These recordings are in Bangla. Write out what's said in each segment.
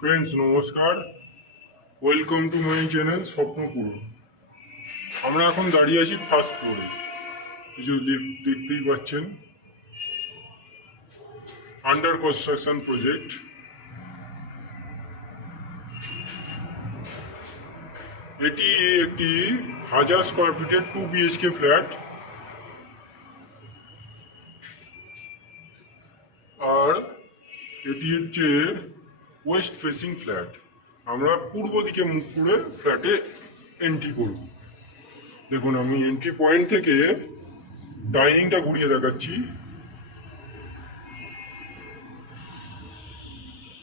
ফ্রেন্ডস নমস্কার, welcome to my channel Swapnapur. আমরা এখন দাঁড়িয়ে আছি ফার্স্ট ফ্লোরে। কিছু লিফট দেখতেই পাচ্ছেন, আন্ডার কনস্ট্রাকশন প্রজেক্ট। এটি একটি 1000 স্কোয়ার ফিটের 2 বিএইচকে ফ্ল্যাট, আর এটি হচ্ছে ওয়েস্ট ফেসিং ফ্ল্যাট। আমরা পূর্ব দিকে মুখ করে ফ্ল্যাটে এন্ট্রি করব। দেখুন, আমি এন্ট্রি পয়েন্ট থেকে ডাইনিংটা ঘুরিয়ে দেখাচ্ছি।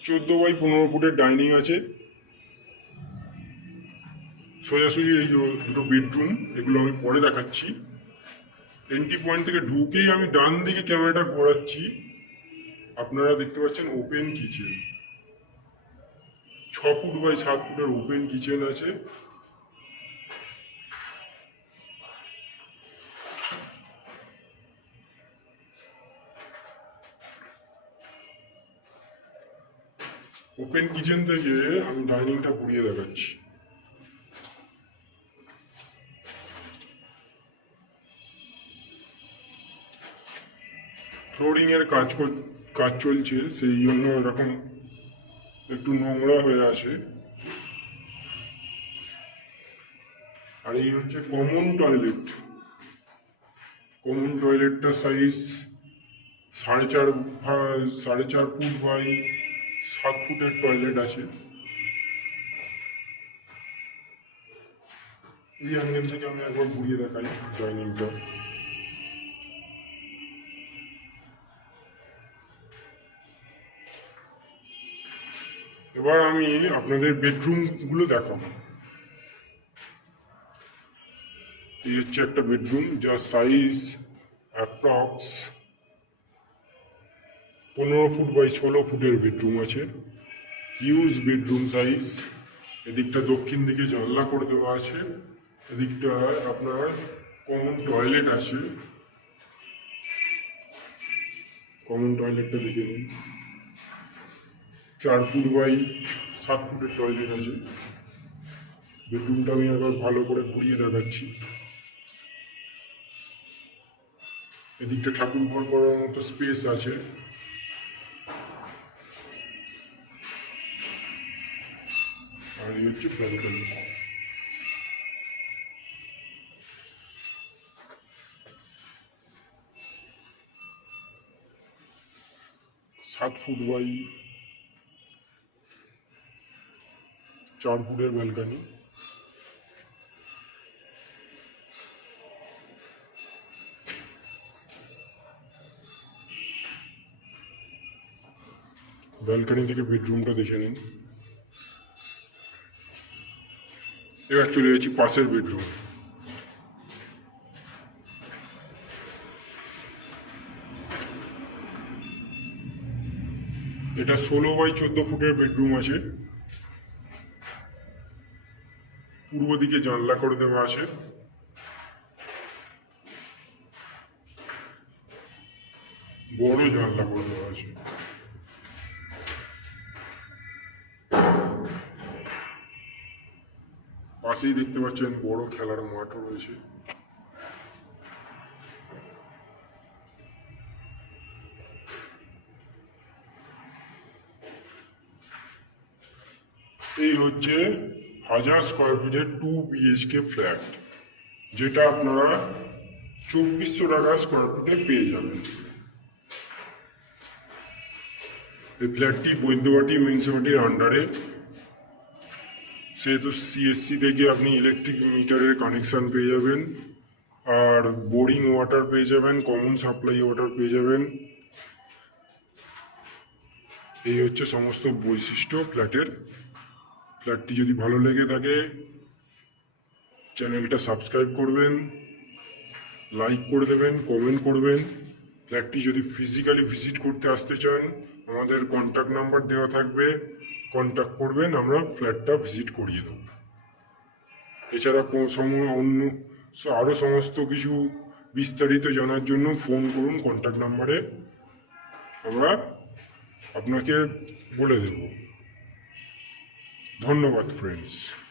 14x15 ফুটের ডাইনিং আছে। সোজাসুজি এই যে দুটো বেডরুম, এগুলো আমি পরে দেখাচ্ছি। এন্ট্রি পয়েন্ট থেকে ঢুকেই আমি ডান দিকে ক্যামেরাটা ঘোরাচ্ছি, আপনারা দেখতে পাচ্ছেন ওপেন কিচেন। 6 ফুট বাই 7 ফুটের ওপেন কিচেন আছে। ওপেন কিচেন থেকে আমি ডাইনিংটা ঘুরিয়ে দেখাচ্ছি। ফ্লোরিং এর কাজ চলছে, সেই জন্য এরকম একটু নোংরা হয়ে আসে। আর এই হচ্ছে কমন টয়লেট। কমন টয়লেটটার সাইজ 4.5 ফুটের টয়লেট আছে। এই অ্যাঙ্গেল থেকে আমি একবার ঘুরিয়ে দেখাই ডাইনিংটা। এবার আমি আপনাদের বেডরুমগুলো দেখাবো। এই হচ্ছে একটা বেডরুম, যার সাইজ অ্যাপ্রক্স 15 ফুট বাই 16 ফুটের বেডরুম আছে। Huge bedroom size. এদিকটা দক্ষিণ দিকে জানলা করে দেওয়া আছে, এদিকটা আপনার কমন টয়লেট আছে। কমন টয়লেটটা দেখে নিন। 4 ফুট বাই 7 ফুটের টয়লেট আছে। বেডরুমটা আমি একবার ভালো করে ঘুরিয়ে দেখাচ্ছি। এদিকটা ঠাকুর ঘর করার মতো স্পেস আছে। আর এই হচ্ছে ব্যালকনি। 7 ফুট বাই 4 ফুটের ব্যালকনি। ব্যালকনি থেকে বেডরুমটা দেখে নিন। এবার চলে যাচ্ছি পাশের বেডরুম। এটা 16x14 ফুটের বেডরুম আছে। পূর্ব দিকে জানলা করে দেওয়া আছে। বড় জানলা করে দেওয়া আছে। পাশেই দেখতে পাচ্ছেন বড় খেলার মাঠও রয়েছে। এই হচ্ছে 1000 স্কোয়ার ফিটের 2 বিএইচকে ফ্ল্যাট, যেটা আপনারা 2400 টাকা স্কোয়ার ফিটে পেয়ে যাবেন। এই ফ্ল্যাটটি বৈদ্যবাটি মিউনিসিপ্যালিটির আন্ডারে, সেহেতু সিএসসি থেকে আপনি ইলেকট্রিক মিটারের কানেকশান পেয়ে যাবেন, আর বোরিং ওয়াটার পেয়ে যাবেন, কমন সাপ্লাই ওয়াটার পেয়ে যাবেন। এই হচ্ছে সমস্ত বৈশিষ্ট্য ফ্ল্যাটের। ফ্ল্যাটটি যদি ভালো লেগে থাকে চ্যানেলটা সাবস্ক্রাইব করবেন, লাইক করে দেবেন, কমেন্ট করবেন। ফ্ল্যাটটি যদি ফিজিক্যালি ভিজিট করতে আসতে চান, আমাদের কন্ট্যাক্ট নাম্বার দেওয়া থাকবে, কন্ট্যাক্ট করবেন, আমরা ফ্ল্যাটটা ভিজিট করিয়ে দেব। এছাড়া অন্য আরও সমস্ত কিছু বিস্তারিত জানার জন্য ফোন করুন কন্ট্যাক্ট নাম্বারে, আমরা আপনাকে বলে দেব। ধন্যবাদ ফ্রেন্ডস।